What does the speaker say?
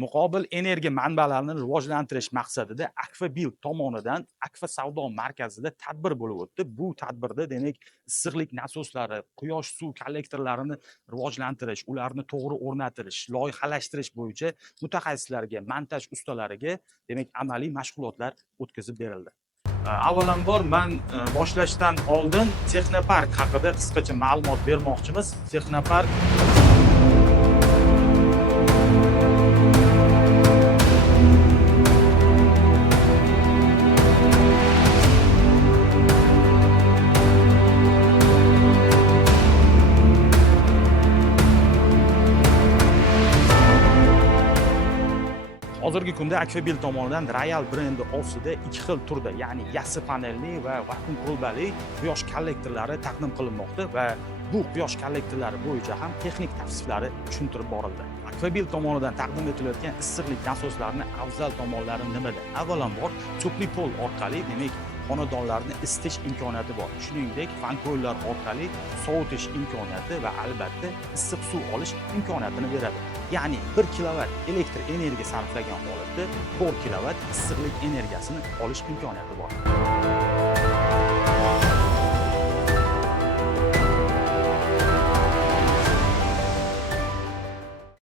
Muqobil energiya manbalarini rivojlantirish maqsadida Akfabuild tomonidan Akfa savdo markazida tadbir bo'lib o'tdi. Bu tadbirda demak issiqlik nasoslari, quyosh suv kollektorlarini rivojlantirish, ularni to'g'ri o'rnatish, loyihalashtirish bo'yicha mutaxassislarga, montaj ustalariga demak amaliy mashg'ulotlar o'tkazib berildi. Avvalambor men boshlashdan oldin Texnopark haqida qisqacha ma'lumot bermoqchimiz. Texnopark hozirgi kunda Akfabuild tomonidan Royal brendi ostida ikki xil turda, ya'ni yassi panelli va vakuum qurilmali quyosh kollektorlari taqdim qilinmoqda va bu quyosh kollektorlari bo'yicha ham texnik tavsiflari tushuntirib borildi. Akfabuild tomonidan taqdim etilayotgan issiqlik nasoslarining afzal tomonlari nimada? Avvalambor, cho'pli pol orqali demak xonadonlarni isitish imkoniyati bor. Shuningdek, fanko'llar orqali sovutish imkoniyati va albatta issiq suv olish imkoniyatini beradi. Ya'ni 1 kilovat elektr energiya sarflagan holatda 4 kilovat issiqlik energiyasini olish imkoniyati bor.